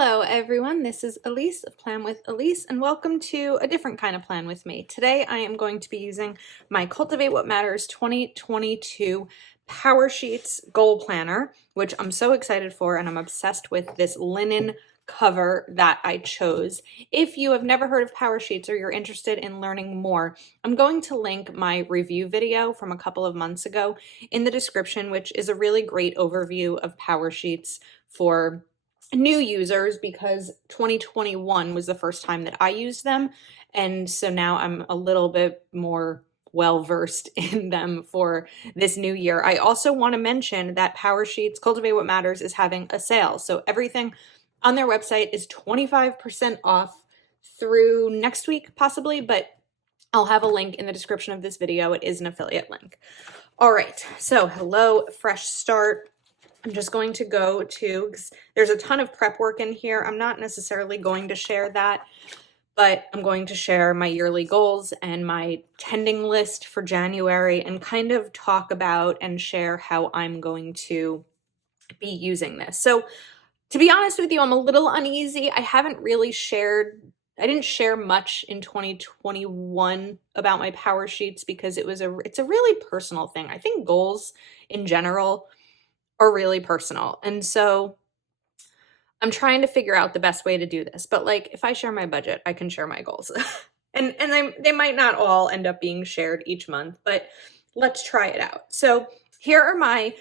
Hello everyone, this is Elise of Plan with Elise and welcome to a different kind of plan with me. Today I am going to be using my Cultivate What Matters 2022 Powersheets Goal Planner, which I'm so excited for, and I'm obsessed with this linen cover that I chose. If you have never heard of Powersheets or you're interested in learning more, I'm going to link my review video from a couple of months ago in the description, which is a really great overview of Powersheets for new users because 2021 was the first time that I used them. And so now I'm a little bit more well versed in them for this new year. I also want to mention that Powersheets Cultivate What Matters is having a sale. So everything on their website is 25% off through next week, possibly, but I'll have a link in the description of this video. It is an affiliate link. All right, so hello, fresh start. I'm just going to go to, there's a ton of prep work in here. I'm not necessarily going to share that, but I'm going to share my yearly goals and my tending list for January and kind of talk about and share how I'm going to be using this. So to be honest with you, I'm a little uneasy. I didn't share much in 2021 about my Powersheets because it's a really personal thing. I think goals in general are really personal. And so I'm trying to figure out the best way to do this. But like if I share my budget, I can share my goals. and they might not all end up being shared each month, but let's try it out. So here are my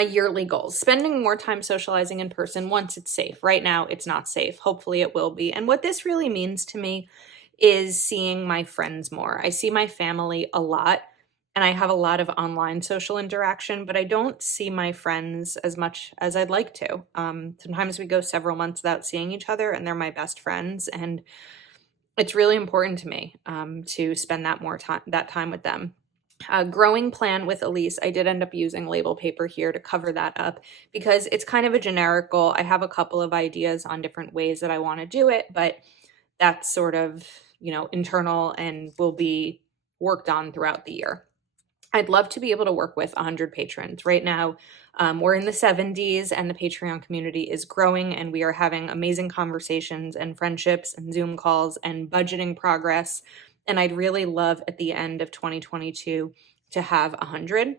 yearly goals. Spending more time socializing in person once it's safe. Right now it's not safe. Hopefully it will be. And what this really means to me is seeing my friends more. I see my family a lot. And I have a lot of online social interaction, but I don't see my friends as much as I'd like to. Sometimes we go several months without seeing each other, and they're my best friends, and it's really important to me to spend that time with them. Growing plan with Elise, I did end up using label paper here to cover that up because it's kind of a generic goal. I have a couple of ideas on different ways that I want to do it, but that's sort of, internal and will be worked on throughout the year. I'd love to be able to work with 100 patrons. Right now, we're in the 70s and the Patreon community is growing and we are having amazing conversations and friendships and Zoom calls and budgeting progress. And I'd really love at the end of 2022 to have 100.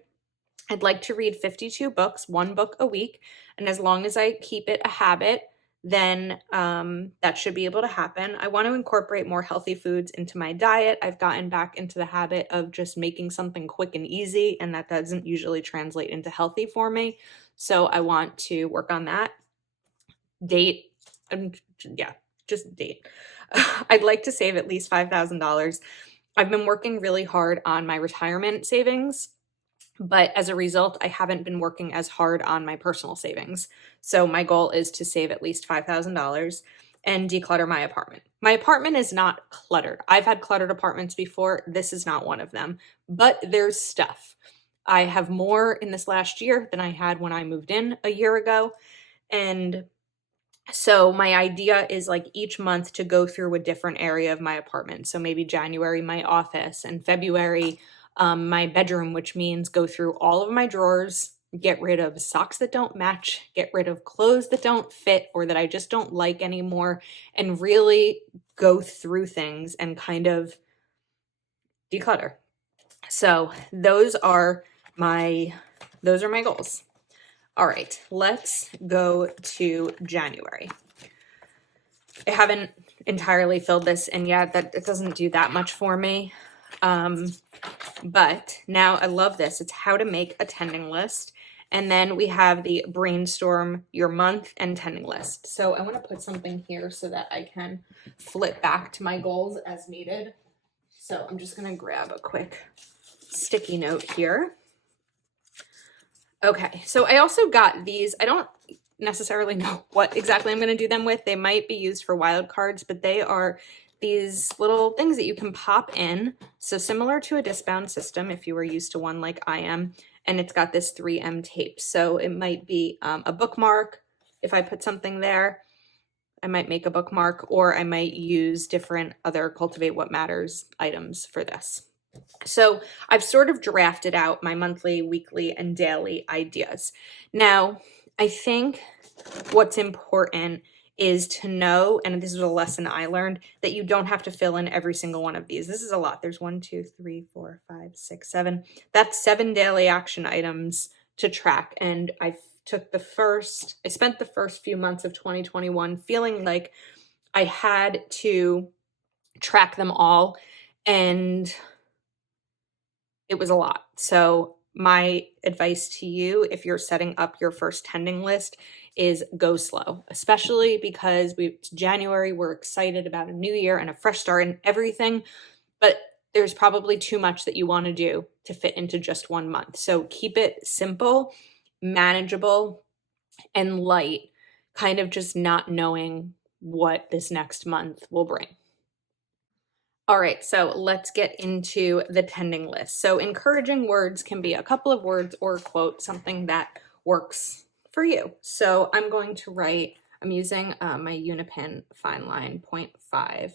I'd like to read 52 books, one book a week. And as long as I keep it a habit, then that should be able to happen. I want to incorporate more healthy foods into my diet. I've gotten back into the habit of just making something quick and easy, and that doesn't usually translate into healthy for me. So I want to work on that. Date, just date. I'd like to save at least $5,000. I've been working really hard on my retirement savings, but as a result, I haven't been working as hard on my personal savings. So my goal is to save at least $5,000 and declutter my apartment. My apartment is not cluttered. I've had cluttered apartments before. This is not one of them, but there's stuff. I have more in this last year than I had when I moved in a year ago. And so my idea is like each month to go through a different area of my apartment. So maybe January, my office, and February, my bedroom, which means go through all of my drawers, get rid of socks that don't match, get rid of clothes that don't fit or that I just don't like anymore, and really go through things and kind of declutter. So those are my goals. All right, let's go to January. I haven't entirely filled this in yet. That it doesn't do that much for me. But now I love this. It's how to make a tending list. And then we have the brainstorm your month and tending list. So I want to put something here so that I can flip back to my goals as needed. So I'm just going to grab a quick sticky note here. Okay, so I also got these. I don't necessarily know what exactly I'm going to do them with. They might be used for wild cards, but they are these little things that you can pop in. So similar to a discbound system, if you were used to one like I am, and it's got this 3M tape. So it might be a bookmark. If I put something there, I might make a bookmark, or I might use different other Cultivate What Matters items for this. So I've sort of drafted out my monthly, weekly, and daily ideas. Now, I think what's important is to know, and this is a lesson I learned, that you don't have to fill in every single one of these. This is a lot. There's 1, 2, 3, 4, 5, 6, 7. That's 7 daily action items to track. And I spent the first few months of 2021 feeling like I had to track them all, and it was a lot. So my advice to you, if you're setting up your first tending list, is go slow, especially because it's January. We're excited about a new year and a fresh start and everything, but there's probably too much that you want to do to fit into just 1 month. So keep it simple, manageable, and light, kind of just not knowing what this next month will bring. All right, so let's get into the tending list. So encouraging words can be a couple of words or a quote, something that works for you. So I'm going to write, I'm using my Unipen Fine Line 0.5.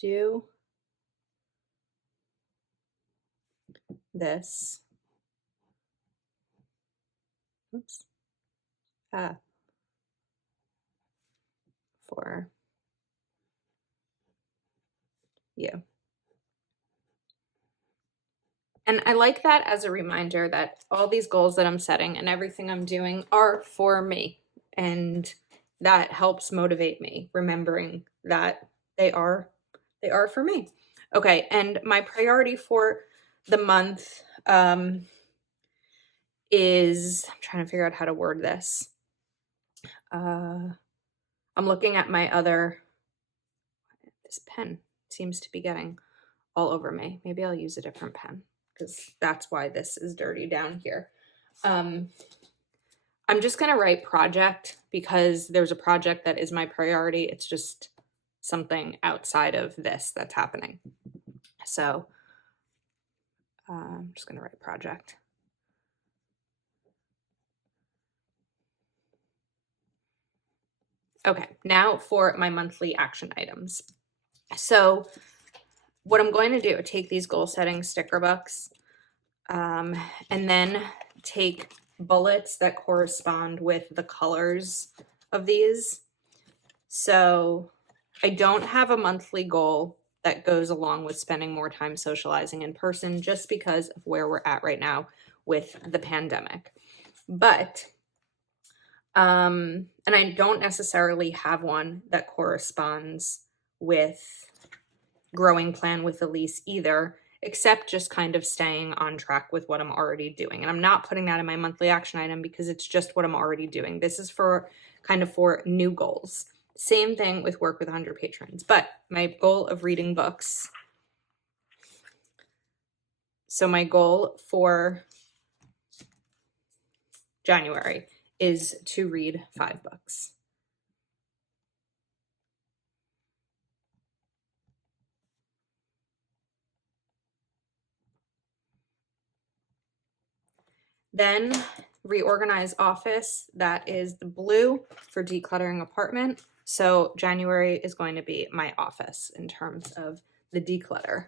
Do this. Oops. For you. And I like that as a reminder that all these goals that I'm setting and everything I'm doing are for me. And that helps motivate me, remembering that they are for me. Okay, and my priority for the month is, I'm trying to figure out how to word this. I'm looking at this pen seems to be getting all over me. Maybe I'll use a different pen because that's why this is dirty down here. I'm just going to write project because there's a project that is my priority. It's just something outside of this that's happening. So I'm just going to write project. Okay, now for my monthly action items. So what I'm going to do, take these goal setting sticker books and then take bullets that correspond with the colors of these. So I don't have a monthly goal that goes along with spending more time socializing in person just because of where we're at right now with the pandemic. But and I don't necessarily have one that corresponds with growing plan with Elise either, except just kind of staying on track with what I'm already doing. And I'm not putting that in my monthly action item because it's just what I'm already doing. This is for new goals. Same thing with work with 100 patrons, but my goal of reading books. So my goal for January is to read 5 books. Then reorganize office. That is the blue for decluttering apartment. So January is going to be my office in terms of the declutter.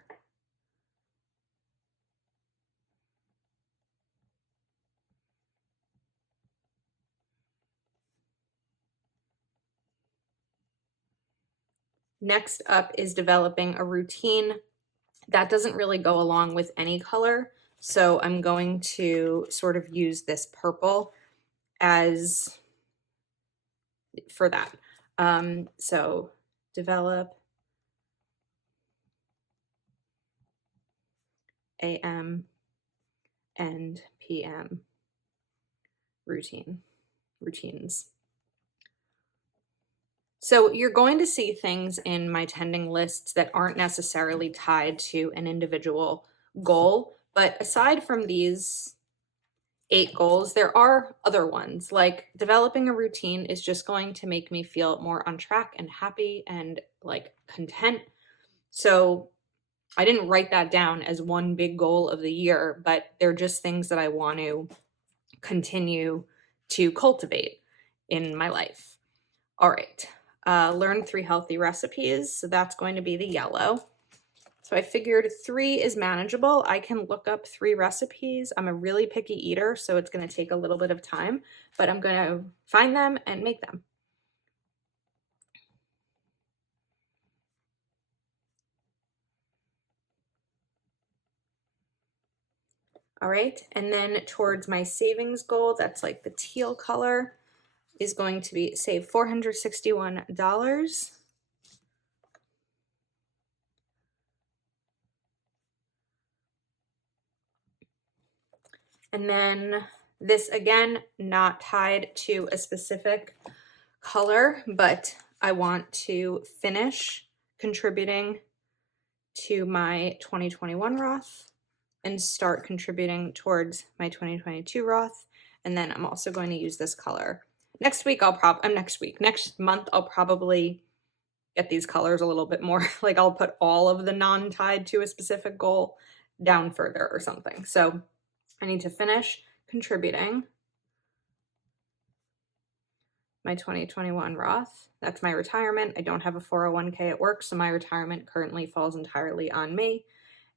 Next up is developing a routine. That doesn't really go along with any color. So I'm going to sort of use this purple as for that. So develop AM and PM routines. So you're going to see things in my tending lists that aren't necessarily tied to an individual goal. But aside from these 8 goals, there are other ones. Like developing a routine is just going to make me feel more on track and happy and like content. So I didn't write that down as one big goal of the year, but they're just things that I want to continue to cultivate in my life. All right. Learn 3 healthy recipes. So that's going to be the yellow. So I figured 3 is manageable. I can look up 3 recipes. I'm a really picky eater, so it's going to take a little bit of time, but I'm going to find them and make them. All right, and then towards my savings goal, that's like the teal color, is going to be save $461. And then this, again, not tied to a specific color, but I want to finish contributing to my 2021 Roth and start contributing towards my 2022 Roth. And then I'm also going to use this color. Next month, I'll probably get these colors a little bit more. Like I'll put all of the non-tied to a specific goal down further or something. So I need to finish contributing my 2021 Roth. That's my retirement. I don't have a 401k at work, so my retirement currently falls entirely on me.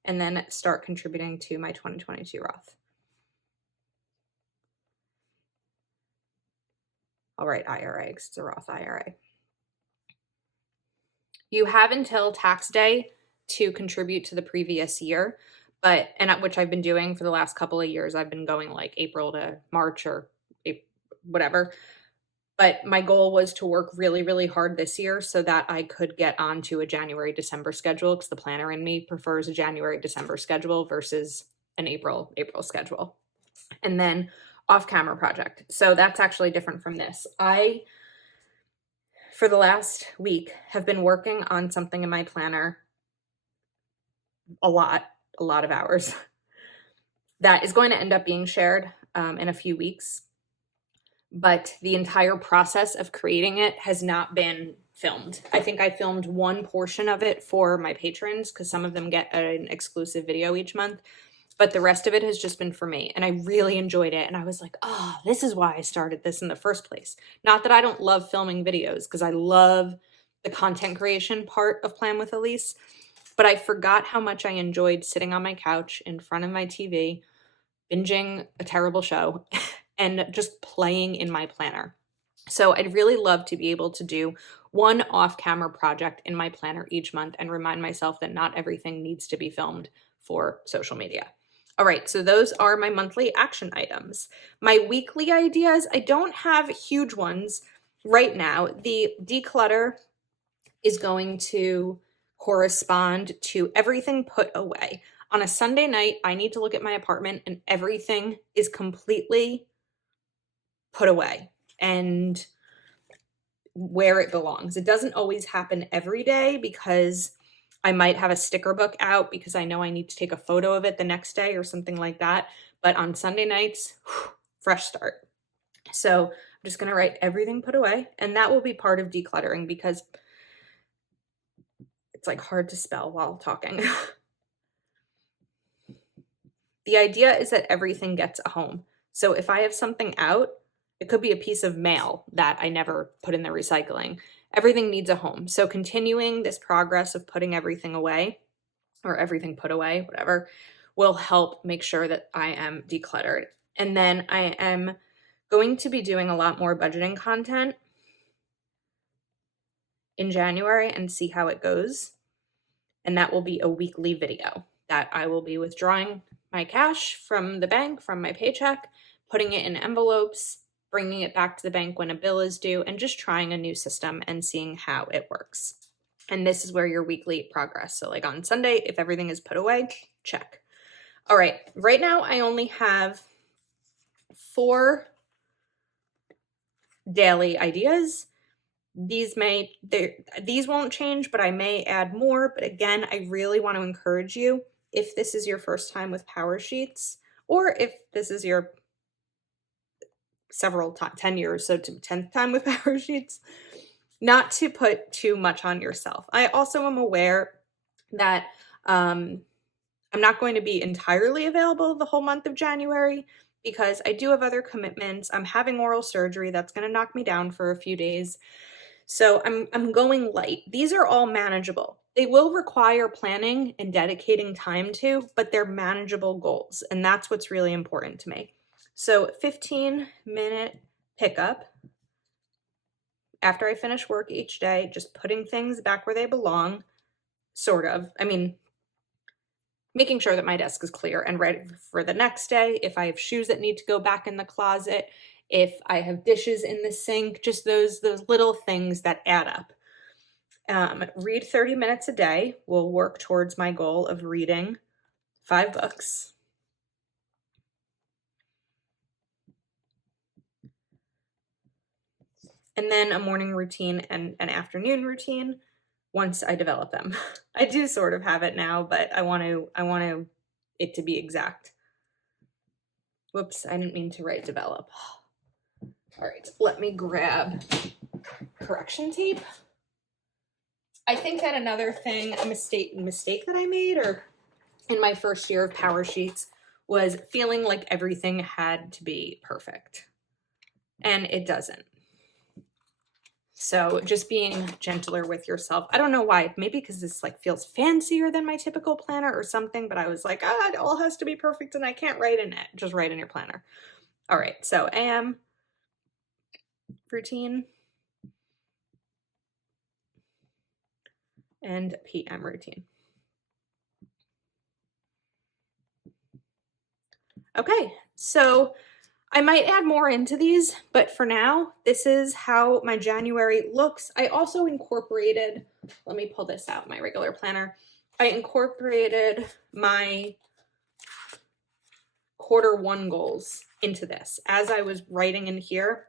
And then start contributing to my 2022 Roth. I'll write IRA because it's a Roth IRA. You have until tax day to contribute to the previous year, which I've been doing for the last couple of years. I've been going like April to March or whatever. But my goal was to work really, really hard this year so that I could get onto a January-December schedule, because the planner in me prefers a January-December schedule versus an April schedule. And then off-camera project. So that's actually different from this. I, for the last week, have been working on something in my planner a lot of hours that is going to end up being shared in a few weeks. But the entire process of creating it has not been filmed. I think I filmed one portion of it for my patrons because some of them get an exclusive video each month, but the rest of it has just been for me. And I really enjoyed it. And I was like, oh, this is why I started this in the first place. Not that I don't love filming videos, because I love the content creation part of Plan with Elise, but I forgot how much I enjoyed sitting on my couch in front of my TV, binging a terrible show, and just playing in my planner. So I'd really love to be able to do one off-camera project in my planner each month and remind myself that not everything needs to be filmed for social media. All right, so those are my monthly action items. My weekly ideas, I don't have huge ones right now. The declutter is going to correspond to everything put away. On a Sunday night, I need to look at my apartment and everything is completely put away and where it belongs. It doesn't always happen every day because I might have a sticker book out because I know I need to take a photo of it the next day or something like that. But on Sunday nights, fresh start. So I'm just going to write everything put away, and that will be part of decluttering because it's like hard to spell while talking. The idea is that everything gets a home. So if I have something out, it could be a piece of mail that I never put in the recycling. Everything needs a home. So continuing this progress of putting everything away, or everything put away, whatever, will help make sure that I am decluttered. And then I am going to be doing a lot more budgeting content in January and see how it goes. And that will be a weekly video that I will be withdrawing my cash from the bank, from my paycheck, putting it in envelopes, bringing it back to the bank when a bill is due, and just trying a new system and seeing how it works. And this is where your weekly progress. So like on Sunday, if everything is put away, check. All right, right now I only have 4 daily ideas. These won't change, but I may add more. But again, I really want to encourage you, if this is your first time with Powersheets, or if this is your 10 years, so to 10th time with Powersheets, not to put too much on yourself. I also am aware that I'm not going to be entirely available the whole month of January because I do have other commitments. I'm having oral surgery that's going to knock me down for a few days. So I'm going light. These are all manageable. They will require planning and dedicating time to, but they're manageable goals. And that's what's really important to me. So 15-minute pickup after I finish work each day, just putting things back where they belong, sort of. I mean, making sure that my desk is clear and ready for the next day. If I have shoes that need to go back in the closet, if I have dishes in the sink, just those little things that add up. Read 30 minutes a day. Will work towards my goal of reading 5 books. And then a morning routine and an afternoon routine once I develop them. I do sort of have it now, but I want it to be exact. Whoops, I didn't mean to write develop. All right, let me grab correction tape. I think that another thing, a mistake that I made or in my first year of Powersheets was feeling like everything had to be perfect. And it doesn't. So just being gentler with yourself. I don't know why, maybe because this like feels fancier than my typical planner or something, but I was like, it all has to be perfect and I can't write in it. Just write in your planner. All right, so AM routine and PM routine. Okay, so I might add more into these, but for now, this is how my January looks. I also incorporated, let me pull this out, my regular planner. I incorporated my Q1 goals into this. As I was writing in here,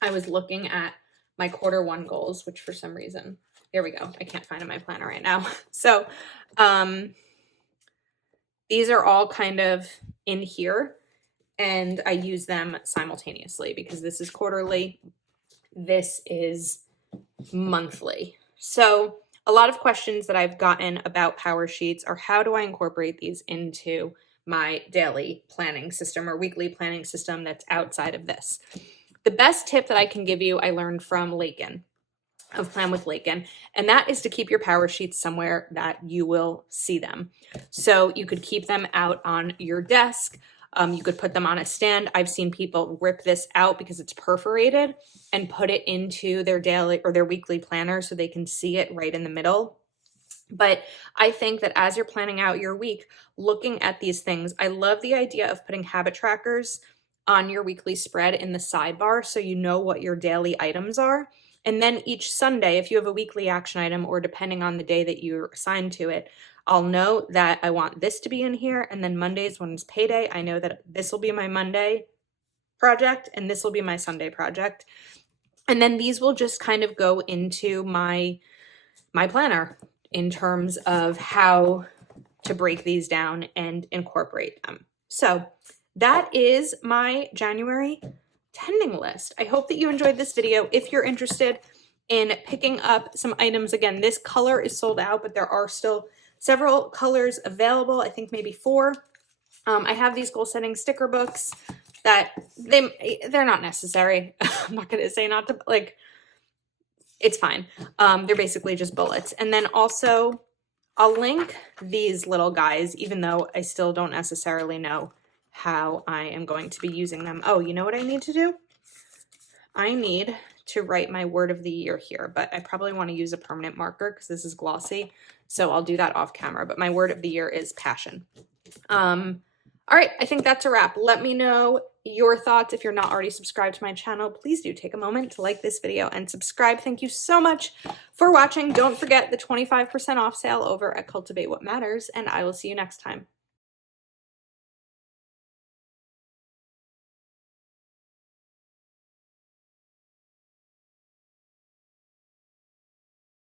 I was looking at my Q1 goals, which for some reason, here we go. I can't find in my planner right now. So these are all kind of in here. And I use them simultaneously because this is quarterly, this is monthly. So a lot of questions that I've gotten about Powersheets are how do I incorporate these into my daily planning system or weekly planning system that's outside of this. The best tip that I can give you, I learned from Lakin, of Plan with Lakin, and that is to keep your Powersheets somewhere that you will see them. So you could keep them out on your desk. You could put them on a stand. I've seen people rip this out because it's perforated and put it into their daily or their weekly planner so they can see it right in the middle. But I think that as you're planning out your week, looking at these things, I love the idea of putting habit trackers on your weekly spread in the sidebar so you know what your daily items are. And then each Sunday, if you have a weekly action item or depending on the day that you're assigned to it, I'll know that I want this to be in here. And then Mondays, when it's payday, I know that this will be my Monday project and this will be my Sunday project. And then these will just kind of go into my planner in terms of how to break these down and incorporate them. So that is my January tending list. I hope that you enjoyed this video. If you're interested in picking up some items, again, this color is sold out, but there are still several colors available. I think maybe 4. I have these goal setting sticker books that they're not necessary. I'm not going to say not to, like, it's fine. They're basically just bullets. And then also I'll link these little guys, even though I still don't necessarily know how I am going to be using them. Oh, you know what I need to do? I need to write my word of the year here, but I probably want to use a permanent marker because this is glossy. So I'll do that off camera, but my word of the year is passion. All right, I think that's a wrap. Let me know your thoughts. If you're not already subscribed to my channel, please do take a moment to like this video and subscribe. Thank you so much for watching. Don't forget the 25% off sale over at Cultivate What Matters, and I will see you next time.